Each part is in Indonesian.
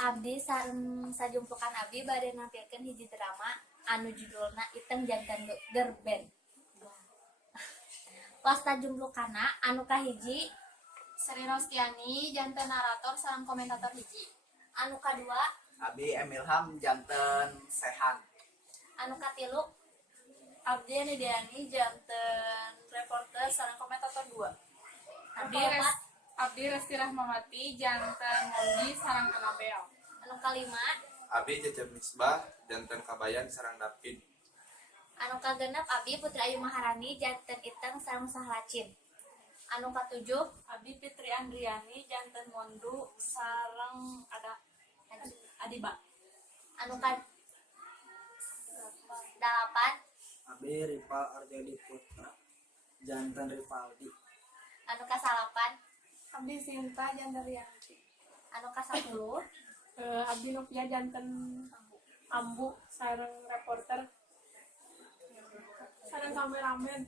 Abdi sareng sajumplukan abdi bade nampilkeun hiji drama anu judulna Iteung Janten Gerben. Wasta jumplukana anu kahiji Sri Rostiani janten narator sareng komentator hiji. Anu kadua Abi Emilham janten Sehan. Anu katilu Abdi Nidiani janten reporter sareng komentator 2. Abdi Resti Rahmawati janten Mondi sareng Anabel. Anu kalima Abi Cecep Misbah janten Kabayan sareng David. Anu kagenep Abi Putri Ayu Maharani janten Iteung sareng Sahlacin. Anu katujuh Abdi Fitri Andriani janten Mondu sareng Adiba. Anu dalapan Abi Rival Arjadi Putra janten Rivaldi. Anu kasalapan Abdi Sinta janten Rianti. Anu kasapuluh Abdi Novia janten Ambu sareng reporter sareng kameramen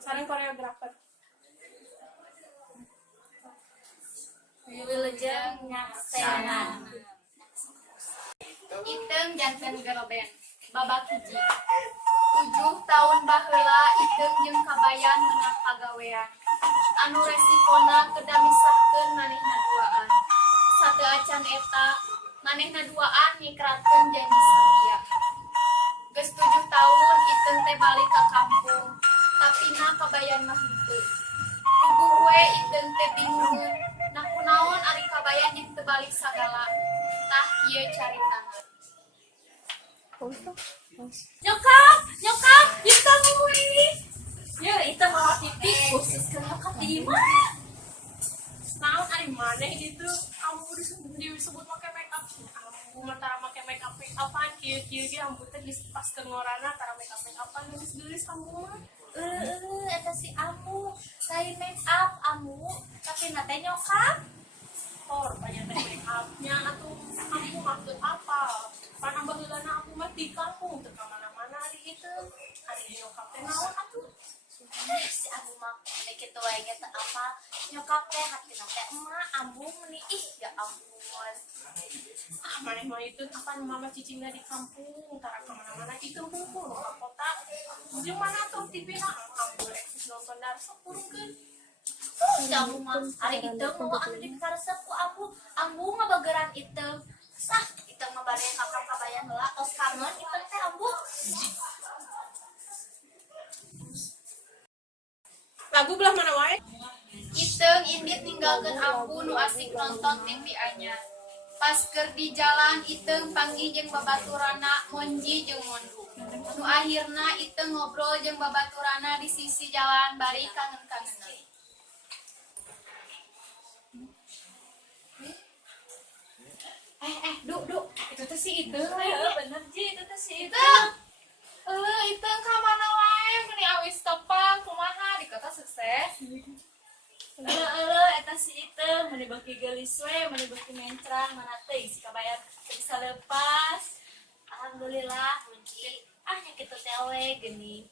sareng koreografer. Wilujeng Nyaksenan. Iteung janten Gerben. Babak hiji. 7 tahun baheula Iteung jeung Kabayan meunang pagawean. Anu resipona kedah misahkeun manehna duaan. Sateu acan eta manehna duaan ngikratkeun janji satia. Geus 7 tahun Iteung teh balik ka kampung, tapina Kabayan mah henteu. Rubuh we Iteung teh bingung, nah kunaon ari Kabayan jeung teu balik sagala. Tah ieu caritana. Nyokap, Iteung we. Ya, Iteung bawa pipi khusus ke nyokap di mana? Naon ari maneh gitu, ambu disebut make make up. Ambu mah tara make make upan kieu-kieu ge ambu teh dipaskeun ngorana tara make upan geus ambu mah. Eta si Amu, saya make up Amu, tapi nate nyokap. Banyak teh make upnya atuh ambu maksud apa? Pan baheulana ambu mah di kampung teu ka mana-mana ari kitu. Ari di nyokap teh naon atuh? Si Amu mah nek kitu wae ge teu apa. Nyokap teh hatina teh emak Amu meuni ih ya ampun. Maneh mah itu apa mama cicingna di kampung tara ka mana-mana itu hungkul ka kota. Jeung mana tuh TV-na ambu eksis nonton darsa kurungkeun. Amu mah ari Iteung mau anu dikaresep ku Amu ngabageran Iteung. Sah Iteung mah bade kakak Kabayan heula tos kangen Iteung teh Amu. Lagu belah mana wae? Iteung indit ninggalkeun ambu nu asik nonton TV anyar. Pas keur di jalan Iteung panggih jeung babaturana Monji jeung Mondu. Nu akhirna Iteung ngobrol jeung babaturana di sisi jalan bari kangen-kangenan. Duk, itu teh si Iteung we. Bener Ji, itu teh si Iteung. Iteung ka mana wae meuni awis tepang kumaha di kota sukses. eta si Iteung meuni beuki geulis we, meuni beuki mencrang mana teh si Kabayan bisa lepas. Alhamdulillah Munci. Nya kitu teh we geuning.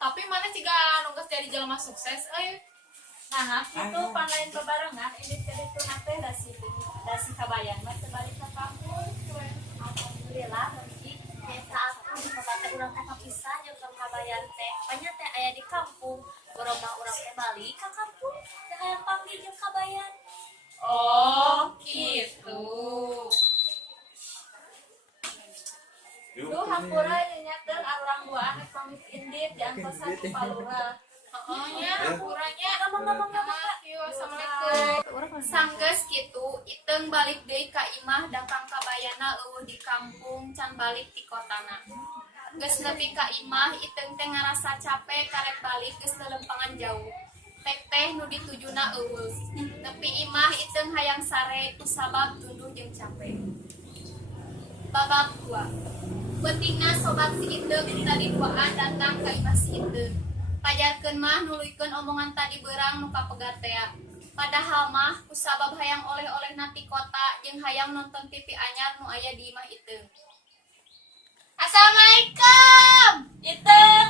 Tapi mana ciga anu geus jadi jelema sukses euy. Nah, itu panglain bebarengan ini jadi teh da si Kabayan mah teu balik ka kampung. Alhamdulillah Munci. Eta aku di kota teh urang teh kapisah jeung Kabayan teh. Banyak teh aya di kampung. Urang teh balik ka kampung teh hayang panggil jeung Kabayan. Oh, gitu. Duh, hampura nyanyakeun arurang dua anak pamit indit diantosan ku palura. Nya, hampuranya. Ngomong-ngomong Yo, assalamualaikum. Sanggeus kitu, Iteung balik deui ka imah dakang Kabayana eueuh di kampung can balik di kotana. Geus nepi ka imah, Iteung teh ngarasa capek karek balik geus lelempangan jauh. Teh nu ditujuna eueuh. Nepi imah Iteung hayang sare kusabab tunduh jeung capek. Babak 2. Pentingna sobat si Iteung tadi duaan datang ka imah si Iteung. Pajarkeun mah nuluykeun omongan tadi beurang nu kapegat tea. Padahal mah kusabab hayang oleh-oleh nati kota jeung hayang nonton TV anyar nu aya di imah Iteung. Assalamualaikum. Iteung.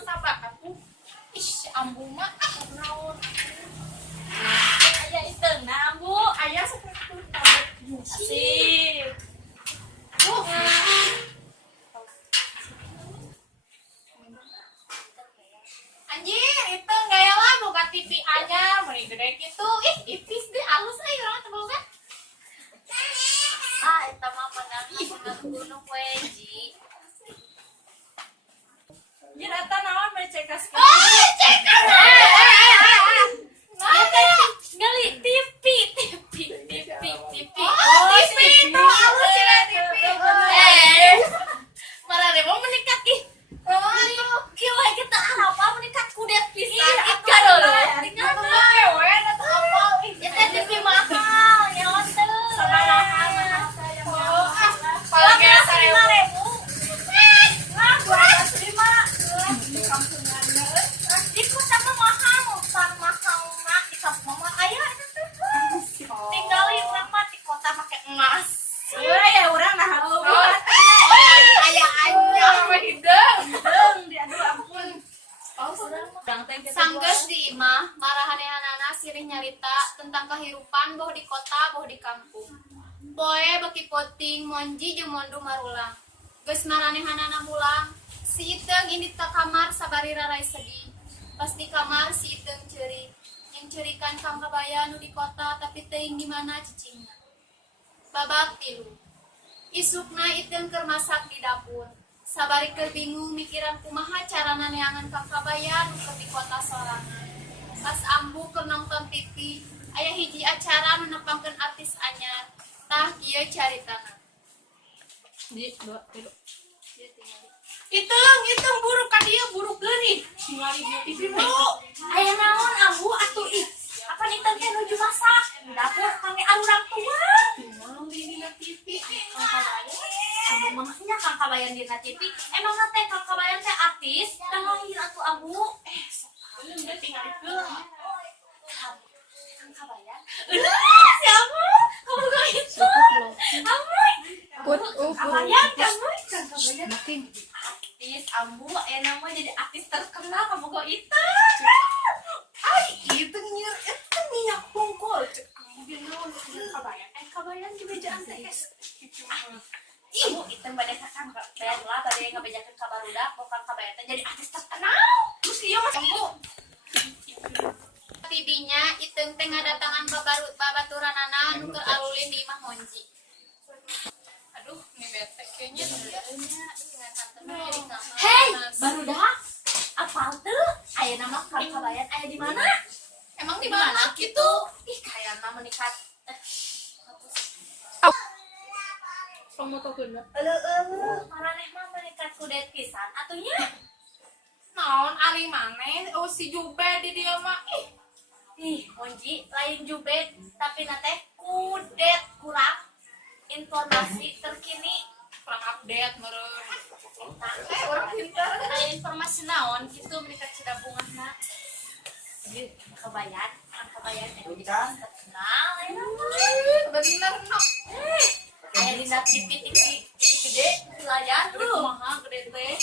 Sabar. poni gede gitu. Ih, ipis deh halus euy urang teh boga. Eta mah menang gunung we ji. Jadi eta naon we cekas. Ngali TV. Oh, TV itu halus ya TV. Marane mau menikah ih. Gila kita apa menikah kudet pisan. Ikan lho. Eta TV mahal ya teh. Sabaraha mahal saya mahal. Kalau kayak 5.000. Nah, 205. Di kampungannya euy. Di kota mah mahal, pan mahal mah di kampung mah aya tinggalin urang mah di kota make emas. Euy ya urang nah harus Aya anyar we hidung. aduh ampun. Sanggeus di imah marahanehanana sirih nyarita tentang kehidupan boh di kota boh di kampung. Poe beki poting monji jeung mondu marulang. Geus maranehanana mulang, si Iteung indit ka kamar sabari rarai sedih. Pas di kamar si Iteung ceurik, yang ceurikan Kang Kabaya nu di kota tapi teuing di mana cicingna. Babak 3. Isukna Iteung keur masak di dapur. Sabari keur bingung mikiran kumaha carana neangan Kang Kabaya nu keur di kota sorangan. Pas ambu keur nonton TV, aya hiji acara nu nepangkeun artis anyar. Tah kieu caritana. Hitung buruk ka dieu buruk geuning. Ibu Aya naon ambu atuh ih. Apa nih teh nuju masak? Dapur kami arurang tua. Ambu mamahnya Kang Kabayan dina TV. Emang teh Kang Kabayan teh artis dan lahir atuh ambu. udah tinggal geung. Kang Kabayan. Siapa? Kamu gak itu? Ambu. Kabayan kamu. Kang Kabayan. Artis ambu nama jadi artis terkenal kamu kok itu. Itu nyir itu minyak bungkul. Kamu naon kabayan? Kabayan juga jangan tes. Ibu itu banyak kan bayar lah tadi ngabejakeun ka barudak bukan Kabayan teh jadi artis terkenal. Terus ieu mah kamu Tidinya Iteung teh ngadatangan babaturanana nu keur alulin di imah monji. Aduh, ini bete kayaknya. Hei, barudak. Apal tuh? Aya nama Kang Kabayan aya di mana? Emang di mana gitu? Ih, kayaknya menikah. pemotokeun. Maraneh mah menikah kudet pisan atunya. Naon ari maneh? Oh si Jube di dia mah. Ih, Monji lain jubed tapi nate kudet kurang informasi terkini. Kurang update meureun. Orang pintar aya informasi naon gitu menikah cidabungan jadi Kabayan jadi terkenal ya Bener no. aya dina TV gede layar kumaha gede teh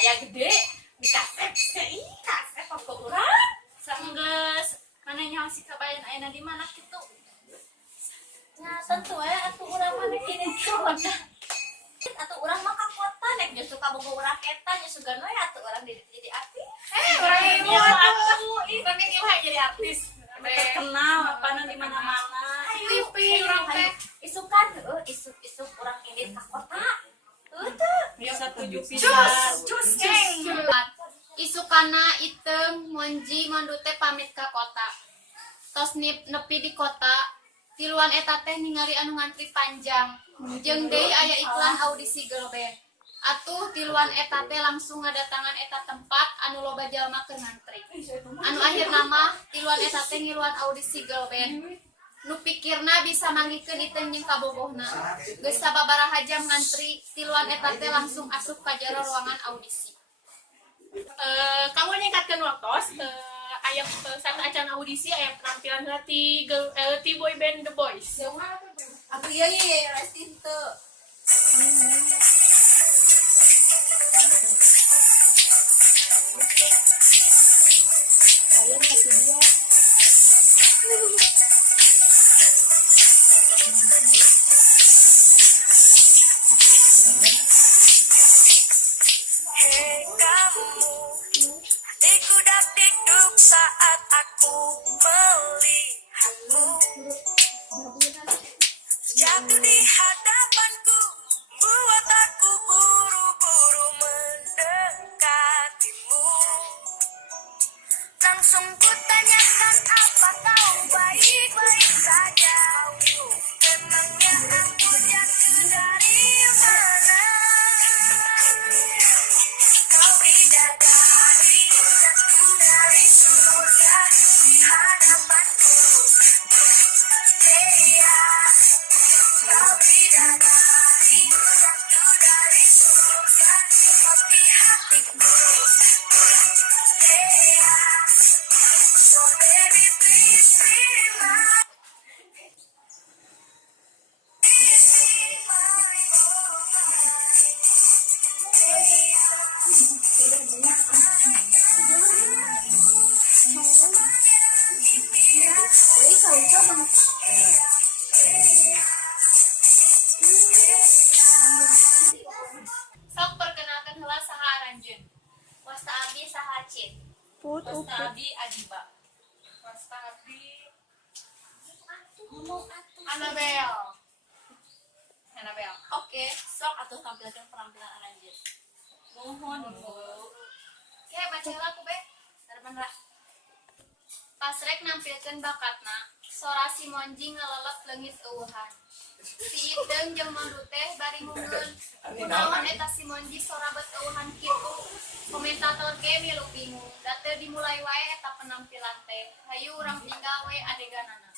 aya gede di kaset ih kaset apa urang Sanggeus manehnya si Kabayan ayeuna di mana kitu? nya tentu atuh urang maneh ini kota atuh urang mah ka kota nek justru kabogo urang eta nya sugana atuh urang jadi artis Urang ini atuh, urang ini mah jadi artis. Terkenal apana di mana-mana. TV urang teh. isukan isuk urang ini ka kota tuh Bisa 7 Cus ceng. Isukana Iteung monji mondu teh pamit ka kota. Tos nepi di kota, tiluan eta teh ningali anu ngantri panjang. Jeung deui aya iklan audisi girl band. Atuh tiluan eta teh langsung ngadatangan eta tempat anu loba jalma keur ngantri. Anu akhirna mah tiluan eta teh ngiluan audisi girl band. Nu pikirna bisa manggihkeun Iteung jeung kabogohna. Geus sababaraha jam ngantri, tiluan eta teh langsung asup ka jero ruangan audisi. Kamu nyingkatkan waktu aya saat acara audisi aya penampilan hati boy band The Boys. Apa ieu ye restin teu? Hei kamu, dikudak dikduk saat aku Wasta abi sahacin. Wasta abi Adiba. Wasta abi Annabel. Annabel. Oke, sok atuh tampilkan penampilan Aranjen. Mohon Bu. Oke, baca lagu be. Sarman ra. Pasrek nampilkeun bakatna. Sora si Monji ngalelep leungit eueuhan. Si Iteung jeung Mondu teh bari mungeun. Kunaon eta si Monji sora bet eueuhan kitu? Komentator ge milu bingung. Da teu dimulai wae eta penampilan teh. Hayu urang tinggal we adeganana.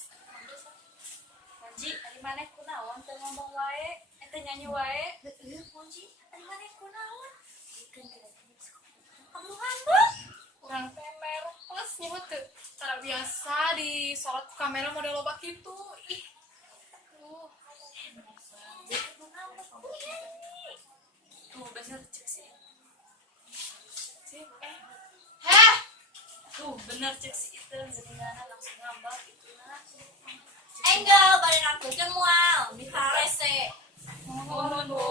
Monji, ari maneh kunaon teu ngomong wae, eta nyanyi wae. Heuh, Monji, ari maneh kunaon? Dikeun kemuhan Bu. kurang temer plus nyebut tuh cara biasa disorot kamera model loba gitu ih Tuh bener cek sih. heh Tuh bener cek si itu jadi langsung ngambak gitu nah. Enggak, bari rangkeun moal, mitra rese. mohon Bu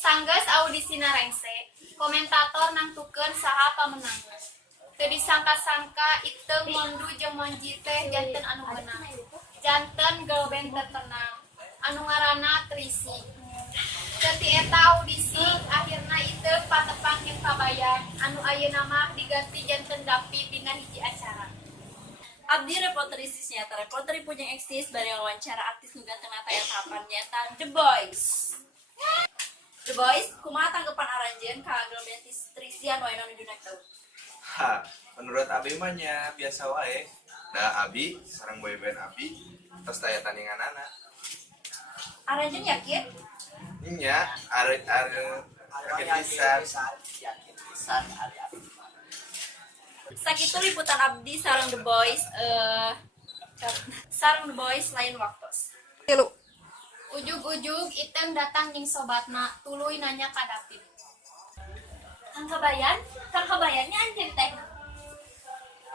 Sanggeus audisi narengse, komentator nangtukeun saha pamenangna. Teu disangka-sangka Iteung Mondu jeung Monji teh janten anu menang. Janten girl band tertenang, anu ngaranna Trisi. Teu eta audisi, akhirna Iteung patepang jeung Kabayan, anu ayeuna mah diganti janten Dapi dina hiji acara. Abdi reporter isisnya, reporter punya eksis bari wawancara artis nu ganteng taya tahapan nyata The Boys. The Boys, kumaha tanggapan Aranjen ka girl band Trisian wae nu dina teu? Ha, menurut Abi mah nya biasa wae. Da Abi sareng boyband Abi tos daya tandinganana. Aranjen yakin? Nya are yakin pisan. yakin pisan ari abi. Sakitu liputan Abdi sareng The Boys sareng The Boys lain waktos. Ujug-ujug Iteung datang jeung sobatna, tuluy nanya ka David. Kang Kabayannya anjeun teh.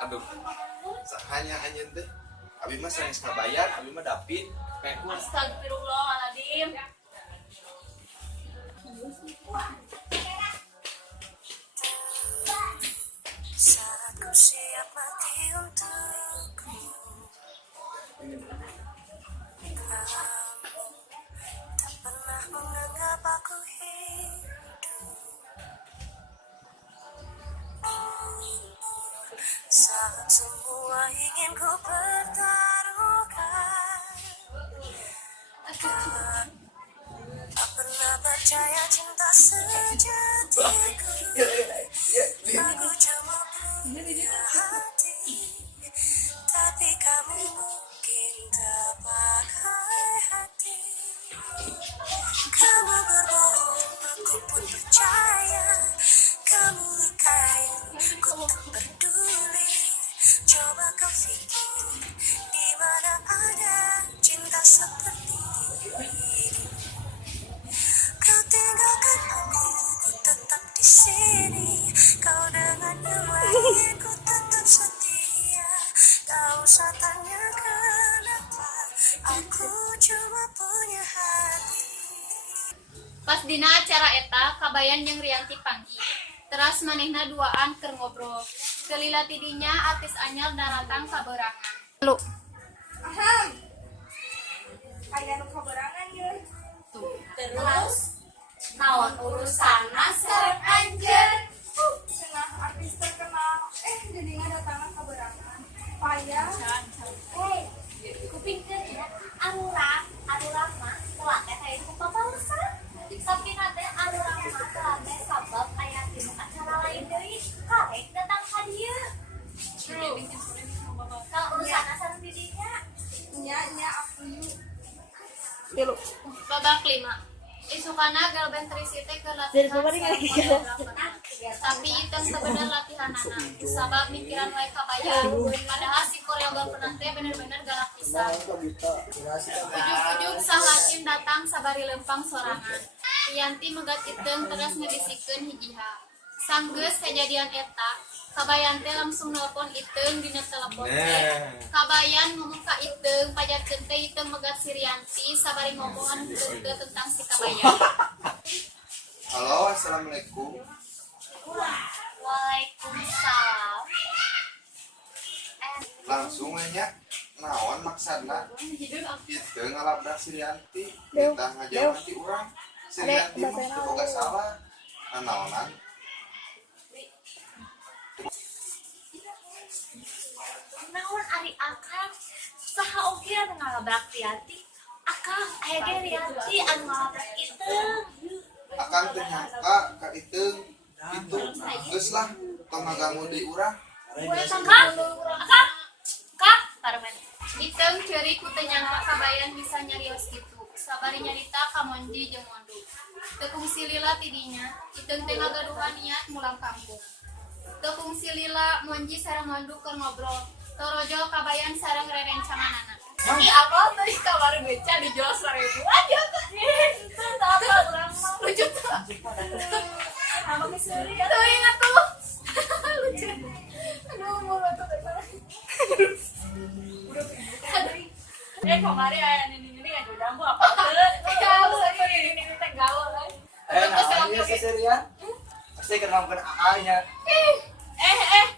Aduh. Sahanya anjeun teh. Abi mah sareng Kabayan, Abi mah David. Astagfirullahaladzim. Saat ku siap mati untukmu, kamu tak pernah menganggap aku hidup. Saat semua ingin ku pertaruhkan, tak pernah percaya cinta sejatiku. Aku cuma punya hati, tapi kamu mungkin tak pakai hati. Kamu berbohong, aku pun percaya. Kamu lukai, ku tak peduli. Coba kau pikir, di mana ada cinta seperti ini. Kau tinggalkan aku tetap di sini. Kau dengan yang lain, ku tetap setia. Tak usah tanya kenapa, aku cuma punya hati. Pas dina acara eta, Kabayan jeung Rianti panggih. Teras manehna duaan keur ngobrol. Kelila tidinya artis anyar daratang kaberangan. Lu. Aya nu kaberangan geus. Terus naon urusanna sareng anjeun? Cenah artis terkenal, jadi ngadatangna kaberangan. payah. Hei, kupingkeun ya, anu mah telat teh kayak itu papalasan. Tapi nanti anu mah telat teh sabab aya dinu acara lain deui. Karek datang ka dieu. Kalau urusan sareng didinya, Nya aku yuk. Babak 5. Isukana galben terisi teh ke latihan tapi itu sebenarnya latihan anak sabab mikiran wae kabayar padahal si koreografer nanti bener-bener galak pisan ujug-ujug sahlatin datang sabari lempang sorangan Yanti megat iteung terus ngedisikeun hijiha sanggeus kejadian eta kabayan teh langsung nelpon iteung dina telepon teh kabayan ngomong ka iteung pajakeun teh iteung megat si Rianti sabari ngomongan henteu tentang si kabayan. Halo, assalamualaikum. Waalaikumsalam. Langsung nya naon maksudna itu ngalabrak si Rianti kita ngajauhan ti urang si Rianti mah teu boga salah naonan Naon ari akang saha oge anu ngalabrak Rianti? Akang aya ge Rianti anu ngalabrak iteung. akan teu nyangka ka iteung itu geus lah tong ngaganggu deui urang. Kak, parmen. Iteung ceuri ku teu nyangka kabayan bisa nyarios kitu sabari nyarita ka Monji jeung Mondu teu kungsi lila tidinya iteung teh ngagaduhan niat mulang kampung teu kungsi lila Monji sareng Mondu keur ngobrol torojo kabayan sareng rerencanganana. Ini apa tadi kamar beca dijual 1.000 aja tuh. Itu apa urang mah? Lucu tuh. Sama ke Suri ya. Tuh ingat tuh. Lucu. Aduh, mulut tuh parah. Kemarin aya ini aja jambu apa tuh? Gaul ini teh gaul kan. Nah, ini seserian. Pasti kenal-kenal AA-nya.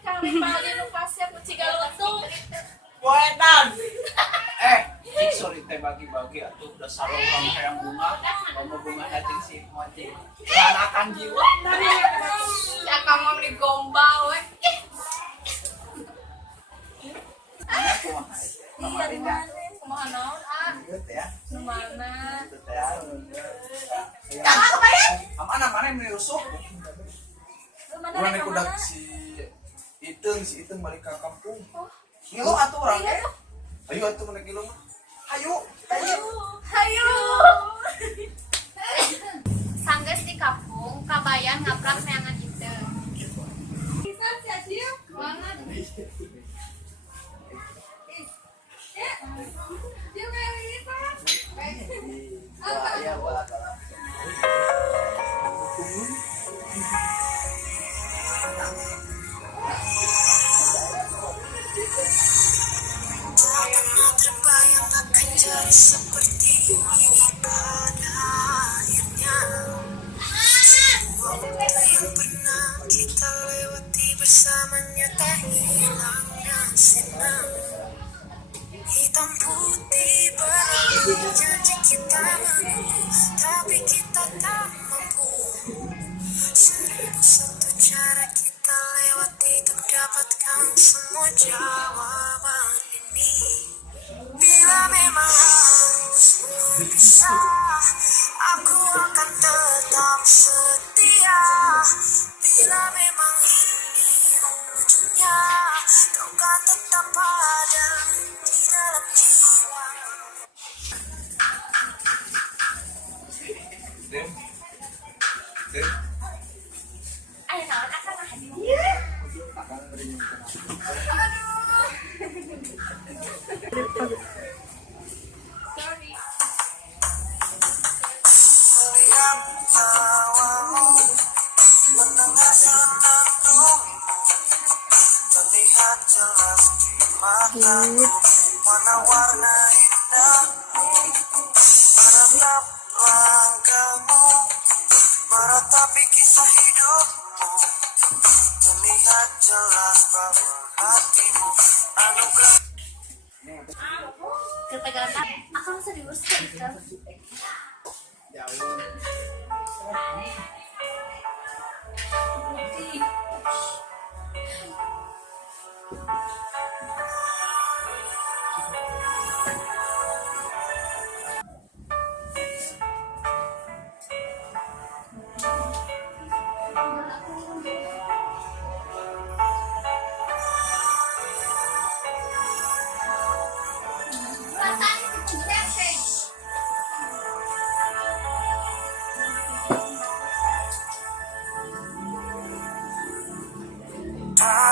Kali paling lu pasnya kuci gaul tuh. Buenan. Sorry teh bagi-bagi atuh udah sarung orang kayak bunga. Kamu bunga datang sih moci. Anakan jiwa. Ya kamu di gombal we. Kumaha naon ah? Ya. Mana? Mana yang rusuh? Urang nek udah si Iteung balik ke kampung. Ngilu atuh urang ge. Ayo atuh mana ngilu mah. Ayo. Sanggeus di kampung kabayan ngaprak neangan iteung. Banget. Iya, bola. Terbayang akan jadi seperti ini pada akhirnya. Waktu yang pernah kita lewati bersamanya tak hilang dan senang. Hitam putih berlalu janji kita menunggu, tapi kita tak mampu. 1001 cara kita lewati untuk dapatkan semua jawaban ini. Bila memang harus berpisah, aku akan tetap setia. Bila memang ini ujungnya, kau kan tetap ada di dalam jiwa. Ayo naon akang mah hadir. Akan berikan. Melihat tawamu, mendengar senandungmu, terlihat jelas di mataku warna-warna indahmu. Menatap langkahmu, meratapi kisah hidupmu, terlihat jelas bahwa hatimu anugerah. Ketegaran akang serius ka Iteung.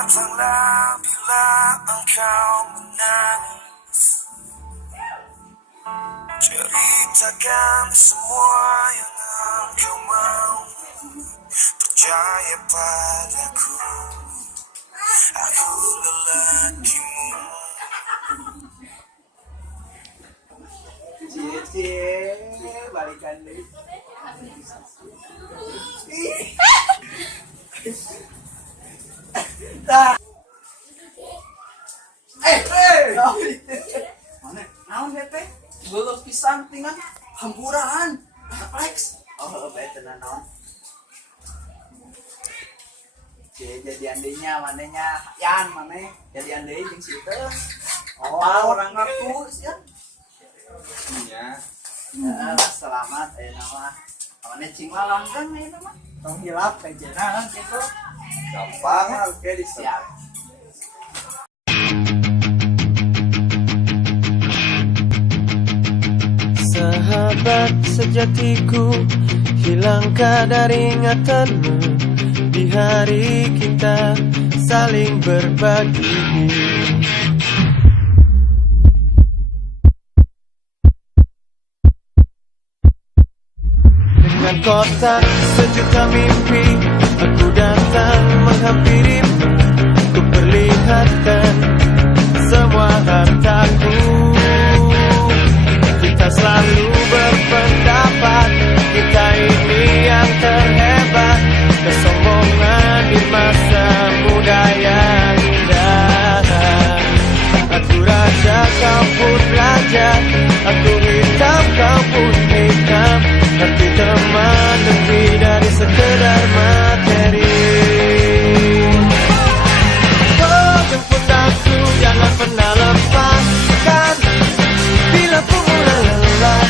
Datanglah bila engkau menangis, ceritakan semua yang engkau mau. Percaya padaku, aku lelakimu. Cie, balikan deh. Mana? Naon teh? Geuleuh pisan tingan hamburan. Refleks. Oh, betul naon. Jadian deunya manehnya yan maneh jadian deui jeung situ. Oh, orang ngaku sian. Iya. Selamat nama. Maneh cing langgeng ieu mah. Tong hilap pejena kitu. Gampang oke Siap. Sahabat sejatiku, hilang kadar ingatanmu di hari kita saling berbagi. Dengan kotak sejuta mimpi, aku datang menghampirimu. Ku perlihatkan semua hartaku. Kita selalu berpendapat kita ini yang terhebat. Kesombongan di masa muda yang indah. Aku raja, kau pun raja. Aku hitam, kau pun hitam. Arti teman lebih dari sekedar materi. Oh, jemput aku, jangan pernah lepaskan. Bila ku mulai lelah,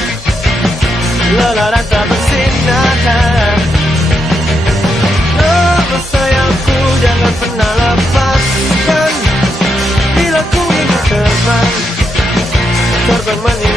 lelah dan tak bersinar. Oh, sayangku, jangan pernah lepaskan. Bila ku ingin terbang, terbang meninggalkan.